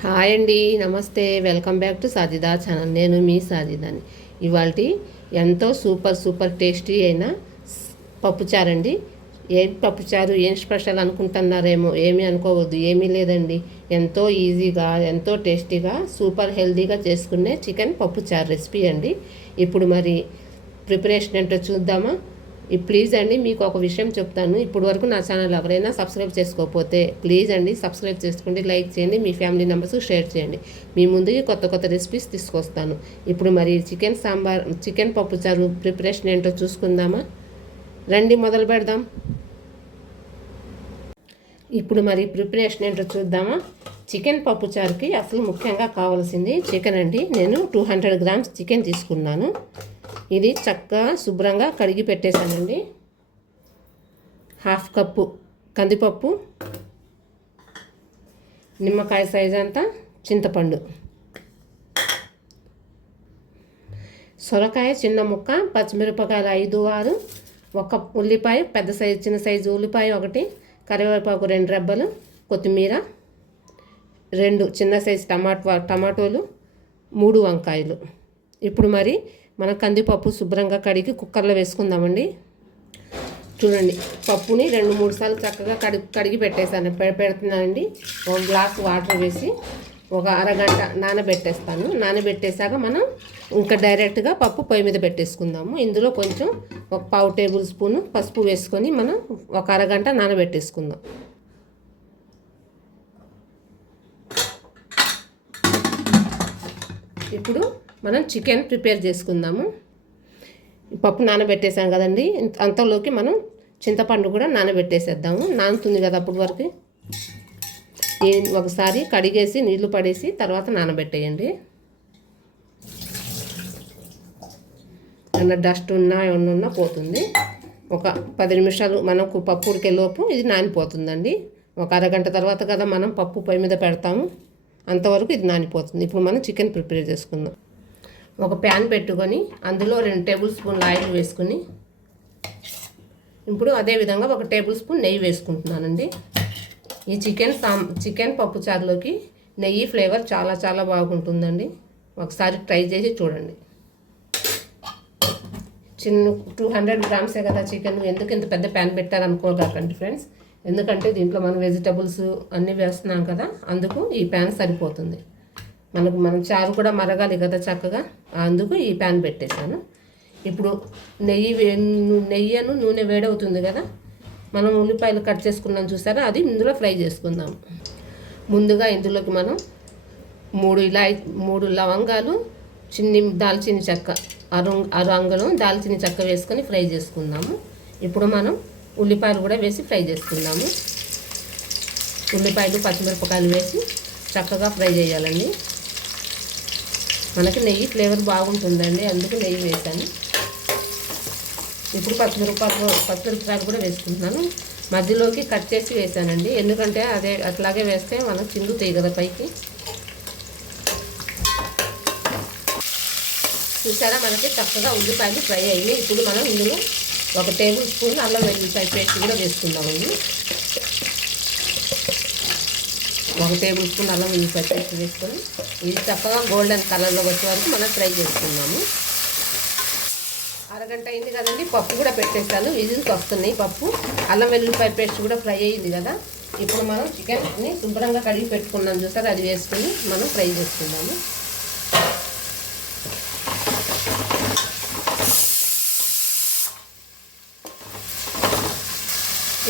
Hi అండి, నమస్తే. Welcome back to Sajida channel. నేను మీ సాజిదాని. ఇవాళ ఎంతో సూపర్ టేస్టీ అయిన పప్పుచారు అండి. ఏం పప్పుచారు, ఏం స్పెషల్ అనుకుంటున్నారేమో. ఏమీ అనుకోవద్దు, ఏమీ లేదండి. ఎంతో ఈజీగా, ఎంతో టేస్టీగా, సూపర్ హెల్తీగా చేసుకునే చికెన్ పప్పుచారు రెసిపీ అండి. ఇప్పుడు మరి ప్రిపరేషన్ ఏంటో చూద్దామా. ప్లీజ్ అండి, మీకు ఒక విషయం చెప్తాను. ఇప్పుడు వరకు నా ఛానల్ ఎవరైనా సబ్స్క్రైబ్ చేసుకోకపోతే ప్లీజ్ అండి సబ్స్క్రైబ్ చేసుకోండి, లైక్ చేయండి, మీ ఫ్యామిలీ మెంబర్స్ షేర్ చేయండి. మీ ముందుకి కొత్త రెసిపీస్ తీసుకొస్తాను. ఇప్పుడు మరి చికెన్ పప్పుచారు ప్రిపరేషన్ ఏంటో చూసుకుందామా. రండి మొదలు పెడదాం. ఇప్పుడు మరి ప్రిపరేషన్ ఏంటో చూద్దామా. చికెన్ పప్పుచారుకి అసలు ముఖ్యంగా కావాల్సింది చికెన్ అండి. నేను 200 గ్రామ్స్ చికెన్ తీసుకున్నాను. ఇది చక్కగా శుభ్రంగా కడిగి పెట్టేశానండి. 1/2 కప్పు కందిపప్పు, నిమ్మకాయ సైజు అంతా చింతపండు, సొరకాయ చిన్న ముక్క, పచ్చిమిరపకాయలు 5-6, ఒక ఉల్లిపాయ పెద్ద సైజు, చిన్న సైజు ఉల్లిపాయ 1, కరివేపాకు 2 రెబ్బలు, కొత్తిమీర 2 చిన్న సైజు టమాటోలు, 3 వంకాయలు. ఇప్పుడు మరి మన కందిపప్పు శుభ్రంగా కడిగి కుక్కర్లో వేసుకుందామండి. చూడండి, పప్పుని 2-3 సార్లు చక్కగా కడిగి పెడుతున్నానండి. 1 గ్లాస్ వాటర్ వేసి ఒక అరగంట నానబెట్టేస్తాను. నానబెట్టేశాక మనం ఇంకా డైరెక్ట్గా పప్పు పొయ్యి మీద పెట్టేసుకుందాము. ఇందులో కొంచెం ఒక 1/2 టేబుల్ స్పూన్ పసుపు వేసుకొని మనం ఒక అరగంట నానబెట్టేసుకుందాం. ఇప్పుడు మనం చికెన్ ప్రిపేర్ చేసుకుందాము. పప్పు నానబెట్టేసాం కదండి, అంతలోకి మనం చింతపండు కూడా నానబెట్టేసేద్దాము. నానుతుంది కదా అప్పటి వరకు. ఒకసారి కడిగేసి నీళ్లు పడేసి తర్వాత నానబెట్టేయండి. ఏమన్నా డస్ట్ ఉన్నా ఏమన్నా పోతుంది. ఒక 10 నిమిషాలు మనకు పప్పు ఉడికేలోపు ఇది నానిపోతుందండి. ఒక అరగంట తర్వాత కదా మనం పప్పు పొయ్యి మీద పెడతాము, అంతవరకు ఇది నానిపోతుంది. ఇప్పుడు మనం చికెన్ ప్రిపేర్ చేసుకుందాం. ఒక ప్యాన్ పెట్టుకొని అందులో 2 టేబుల్ స్పూన్ల ఆయిల్ వేసుకుని, ఇప్పుడు అదేవిధంగా 1 టేబుల్ స్పూన్ నెయ్యి వేసుకుంటున్నానండి. ఈ చికెన్ పప్పుచారులోకి నెయ్యి ఫ్లేవర్ చాలా బాగుంటుందండి. ఒకసారి ట్రై చేసి చూడండి. 200 గ్రామ్సే కదా చికెన్, ఎందుకు ఇంత పెద్ద ప్యాన్ పెట్టారనుకోకండి ఫ్రెండ్స్. ఎందుకంటే దీంట్లో మనం వెజిటబుల్స్ అన్నీ వేస్తున్నాం కదా, అందుకు ఈ ప్యాన్ సరిపోతుంది. మనం చారు కూడా మరగాలి కదా చక్కగా, అందుకు ఈ ప్యాన్ పెట్టేశాను. ఇప్పుడు నెయ్యను నూనె వేడవుతుంది కదా, మనం ఉల్లిపాయలు కట్ చేసుకున్నాం చూసారా, అది ఇందులో ఫ్రై చేసుకుందాం. ముందుగా ఇందులోకి మనం 3 లవంగాలు, దాల్చిన చెక్క, అరు అంగళం దాల్చిన చెక్క వేసుకొని ఫ్రై చేసుకుందాము. ఇప్పుడు మనం ఉల్లిపాయలు కూడా వేసి ఫ్రై చేసుకుందాము. ఉల్లిపాయలు పచ్చిమిరపకాయలు వేసి చక్కగా ఫ్రై చేయాలండి. మనకి నెయ్యి ఫ్లేవర్ బాగుంటుందండి, అందుకు నెయ్యి వేసాను. ఇప్పుడు పచ్చిమిరపకాయలు కూడా వేసుకుంటున్నాను. మధ్యలోకి కట్ చేసి వేసానండి, ఎందుకంటే అట్లాగే వేస్తే మనకు చిందుతాయి కదా పైకి. చూసారా, మనకి చక్కగా ఉల్లిపాయలు ఫ్రై అయ్యాయి. ఇప్పుడు మనం ఇందులో 1 టేబుల్ స్పూన్ అల్లం వెల్లుల్లిపాయ పేస్ట్ కూడా వేసుకుందామండి. 1 టేబుల్ స్పూన్ అల్లం వెల్లుల్లిపాయ పేస్ట్ వేసుకొని ఇది చక్కగా గోల్డెన్ కలర్లో వచ్చే వరకు మనం ఫ్రై చేసుకుందాము. అరగంట అయింది కదండి, పప్పు కూడా పెట్టేస్తాను. విజిల్స్ వస్తున్నాయి. పప్పు అల్లం వెల్లుల్లిపాయ పేస్ట్ కూడా ఫ్రై అయ్యింది కదా. ఇప్పుడు మనం చికెన్ని శుభ్రంగా కడిగి పెట్టుకున్నాం చూసారు, అది వేసుకుని మనం ఫ్రై చేసుకుందాము.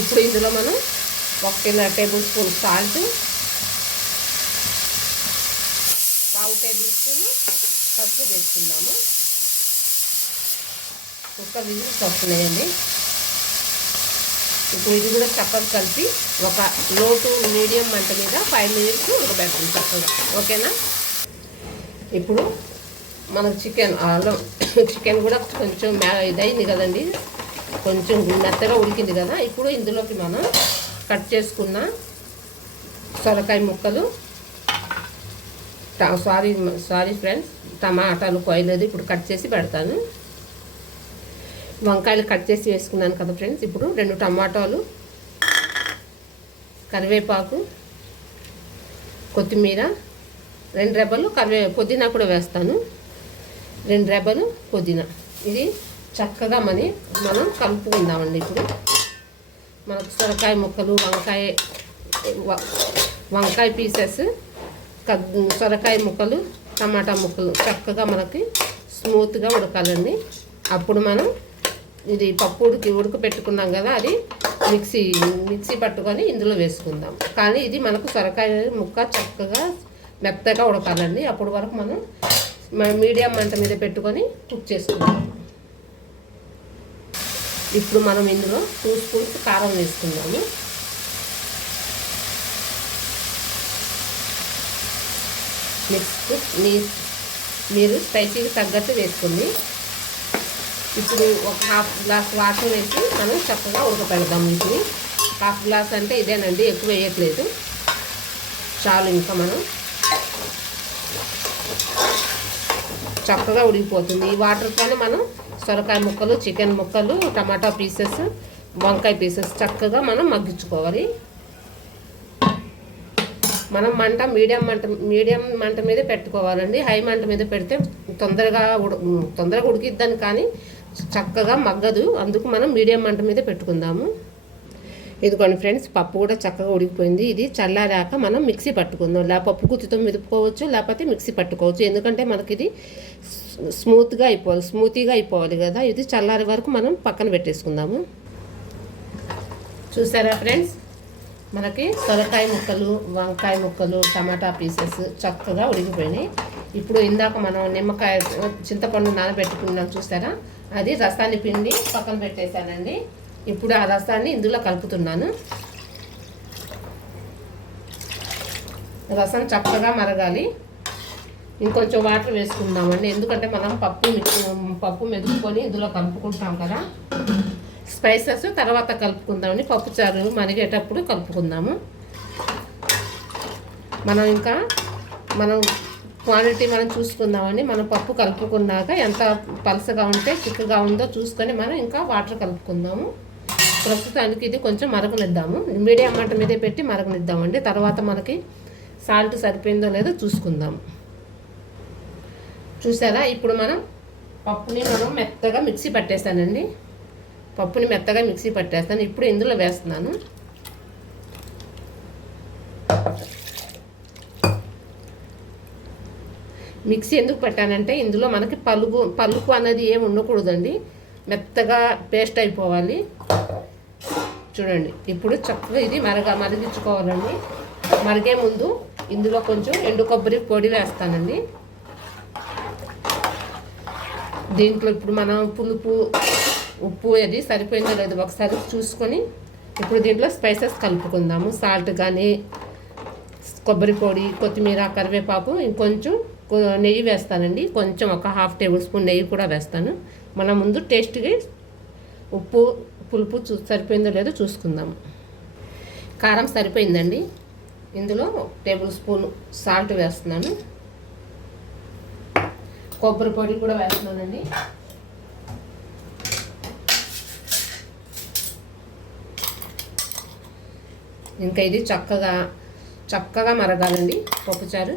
ఇప్పుడు ఇందులో మనం 1 table spoon salt, 1/2 table spoon పసుపు వేసుకుందాము. కుక్కర్ విజిల్స్ వస్తున్నాయండి. ఇప్పుడు ఇది కూడా చక్కగా కలిపి ఒక లో టు మీడియం మంట మీద 5 మినిట్స్ ఉడకబెడతాం చక్కగా. ఓకేనా. ఇప్పుడు మనకు చికెన్ కూడా కొంచెం ఇదైంది కదండి, కొంచెం మెత్తగా ఉడికింది కదా. ఇప్పుడు ఇందులోకి మనం కట్ చేసుకున్న సొరకాయ ముక్కలు, సారీ ఫ్రెండ్స్, టమాటాలు కోయలేదు, ఇప్పుడు కట్ చేసి పెడతాను. వంకాయలు కట్ చేసి వేసుకున్నాను కదా ఫ్రెండ్స్. ఇప్పుడు 2 టమాటాలు, కరివేపాకు, కొత్తిమీర, 2 రెబ్బలు పుదీనా కూడా వేస్తాను. 2 రెబ్బలు పుదీనా. ఇది చక్కగా మనం కలుపుకుందామండి. ఇప్పుడు మనకు సొరకాయ ముక్కలు, వంకాయ పీసెస్, సొరకాయ ముక్కలు, టమాటా ముక్కలు చక్కగా మనకి స్మూత్గా ఉడకాలండి. అప్పుడు మనం ఇది పప్పు ఉడకపెట్టుకున్నాం కదా, అది మిక్సీ పట్టుకొని ఇందులో వేసుకుందాం. కానీ ఇది మనకు సొరకాయ ముక్క చక్కగా మెత్తగా ఉడకాలండి. అప్పటి వరకు మనం మీడియం మంట మీద పెట్టుకొని కుక్ చేసుకుందాం. ఇప్పుడు మనం ఇందులో 2 స్పూన్స్ కారం వేసుకుందాము. మీరు స్పైసీకి తగ్గట్టు వేసుకోండి. ఇప్పుడు ఒక 1/2 గ్లాస్ వాటర్ వేసి మనం చక్కగా ఉడకపెడదాం. వీటిని 1/2 గ్లాస్ అంటే ఇదేనండి, ఎక్కువ వేయట్లేదు, చాలు. ఇంకా మనం చక్కగా ఉడికిపోతుంది. ఈ వాటర్తోనే మనం సొరకాయ ముక్కలు, చికెన్ ముక్కలు, టమాటా పీసెస్, వంకాయ పీసెస్ చక్కగా మనం మగ్గించుకోవాలి. మనం మీడియం మంట మీద పెట్టుకోవాలండి. హై మంట మీద పెడితే తొందరగా ఉడికిద్దని, కానీ చక్కగా మగ్గదు. అందుకు మనం మీడియం మంట మీద పెట్టుకుందాము. ఇదిగోండి ఫ్రెండ్స్, పప్పు కూడా చక్కగా ఉడికిపోయింది. ఇది చల్లారాక మనం మిక్సీ పట్టుకుందాం. పప్పు గుత్తితో మెదుపుకోవచ్చు, లేకపోతే మిక్సీ పట్టుకోవచ్చు. ఎందుకంటే మనకి ఇది స్మూతీగా అయిపోవాలి కదా. ఇది చల్లారి వరకు మనం పక్కన పెట్టేసుకుందాము. చూసారా ఫ్రెండ్స్, మనకి సొరకాయ ముక్కలు, వంకాయ ముక్కలు, టమాటా పీసెస్ చక్కగా ఉడికిపోయినాయి. ఇప్పుడు ఇందాక మనం చింతపండు నానబెట్టుకున్నాం చూసారా, అది రసాన్ని పిండి పక్కన పెట్టేశానండి. ఇప్పుడు ఆ రసాన్ని ఇందులో కలుపుతున్నాను. రసం చక్కగా మరగాలి. ఇంకొంచెం వాటర్ వేసుకుందామండి, ఎందుకంటే మనం పప్పు మెదుపుకొని ఇందులో కలుపుకుంటాం కదా. స్పైసెస్ తర్వాత కలుపుకుందామని, పప్పుచారు మరిగేటప్పుడు కలుపుకుందాము. మనం క్వాంటిటీ మనం చూసుకుందామని, మనం పప్పు కలుపుకున్నాక ఎంత పలసగా ఉంటే చిక్కగా ఉందో చూసుకొని మనం ఇంకా వాటర్ కలుపుకుందాము. ప్రస్తుతానికి ఇది కొంచెం మరగనిద్దాము. మీడియం మంట మీదే పెట్టి మరగనిద్దామండి. తర్వాత మనకి సాల్ట్ సరిపోయిందో లేదో చూసుకుందాము. చూసారా, ఇప్పుడు పప్పుని మెత్తగా మిక్సీ పట్టేస్తానండి. పప్పుని మెత్తగా మిక్సీ పట్టేస్తాను. ఇప్పుడు ఇందులో వేస్తున్నాను. మిక్సీ ఎందుకు పెట్టానంటే, ఇందులో మనకి పలుకు అన్నది ఏమి ఉండకూడదండి, మెత్తగా పేస్ట్ అయిపోవాలి. చూడండి, ఇప్పుడు చక్కగా ఇది మరిగించుకోవాలండి. మరిగే ముందు ఇందులో కొంచెం ఎండు కొబ్బరి పొడి వేస్తానండి. దీంట్లో ఇప్పుడు మనం పులుపు, ఉప్పు అది సరిపోయిందో లేదో ఒకసారి చూసుకొని ఇప్పుడు దీంట్లో స్పైసెస్ కలుపుకుందాము. సాల్ట్ కానీ, కొబ్బరి పొడి, కొత్తిమీర, కరివేపాకు, ఇంకొంచెం నెయ్యి వేస్తానండి. కొంచెం ఒక 1/2 టేబుల్ స్పూన్ నెయ్యి కూడా వేస్తాను. మనం ముందు టేస్ట్కి ఉప్పు, పులుపు సరిపోయిందో లేదో చూసుకుందాము. కారం సరిపోయిందండి. ఇందులో 1 టేబుల్ స్పూన్ సాల్ట్ వేస్తున్నాను. కొబ్బరి పొడి కూడా వేస్తున్నానండి. ఇంకా ఇది చక్కగా మరగాలండి పప్పుచారు.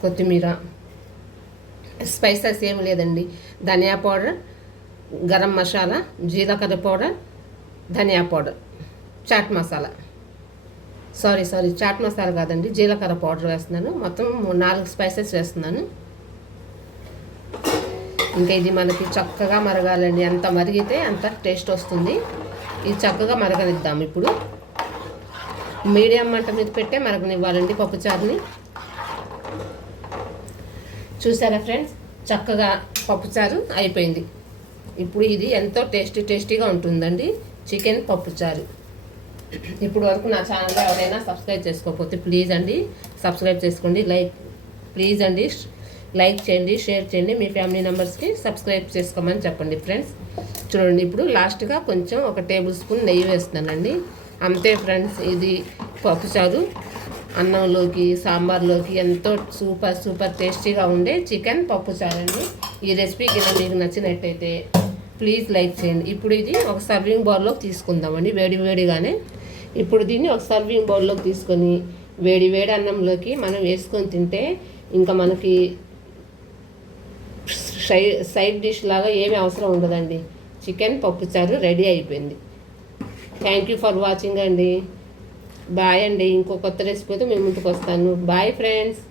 కొత్తిమీర, స్పైసెస్ ఏమి లేదండి. ధనియా పౌడర్, గరం మసాలా, జీలకర్ర పౌడర్, ధనియా పౌడర్, చాట్ మసాలా, సారీ చాట్ మసాలా కాదండి, జీలకర్ర పౌడర్ వేస్తున్నాను. మొత్తం 4 స్పైసెస్ వేస్తున్నాను. ఇంకా ఇది మనకి చక్కగా మరగాలండి. ఎంత మరిగితే అంత టేస్ట్ వస్తుంది. ఇది చక్కగా మరగనిద్దాం. ఇప్పుడు మీడియం మంట మీద పెట్టే మరగనివ్వాలండి పప్పుచారుని. చూసారా ఫ్రెండ్స్, చక్కగా పప్పుచారు అయిపోయింది. ఇప్పుడు ఇది ఎంతో టేస్టీగా ఉంటుందండి చికెన్ పప్పుచారు. ఇప్పుడు వరకు నా ఛానల్లో ఎవరైనా సబ్స్క్రైబ్ చేసుకోకపోతే ప్లీజ్ అండి సబ్స్క్రైబ్ చేసుకోండి. ప్లీజ్ అండి లైక్ చేయండి, షేర్ చేయండి. మీ ఫ్యామిలీ మెంబర్స్కి సబ్స్క్రైబ్ చేసుకోమని చెప్పండి ఫ్రెండ్స్. చూడండి, ఇప్పుడు లాస్ట్గా కొంచెం 1 టేబుల్ స్పూన్ నెయ్యి వేస్తున్నానండి. అంతే ఫ్రెండ్స్, ఇది పప్పుచారు అన్నంలోకి, సాంబార్లోకి ఎంతో సూపర్ టేస్టీగా ఉండే చికెన్ పప్పుచారు అండి. ఈ రెసిపీ కింద మీకు నచ్చినట్టయితే ప్లీజ్ లైక్ చేయండి. ఇప్పుడు ఇది ఒక సర్వింగ్ బౌల్లోకి తీసుకుందామండి. వేడిగానే ఇప్పుడు దీన్ని ఒక సర్వింగ్ బౌల్లోకి తీసుకొని వేడి వేడి అన్నంలోకి మనం వేసుకొని తింటే ఇంకా మనకి సైడ్ డిష్ లాగా ఏమీ అవసరం ఉండదండి. చికెన్ పప్పుచారు రెడీ అయిపోయింది. థ్యాంక్ యూ ఫర్ వాచింగ్ అండి. బాయ్ అండి. ఇంకో కొత్త రెసిపీతో మేము ముందుకు వస్తాను. Bye friends.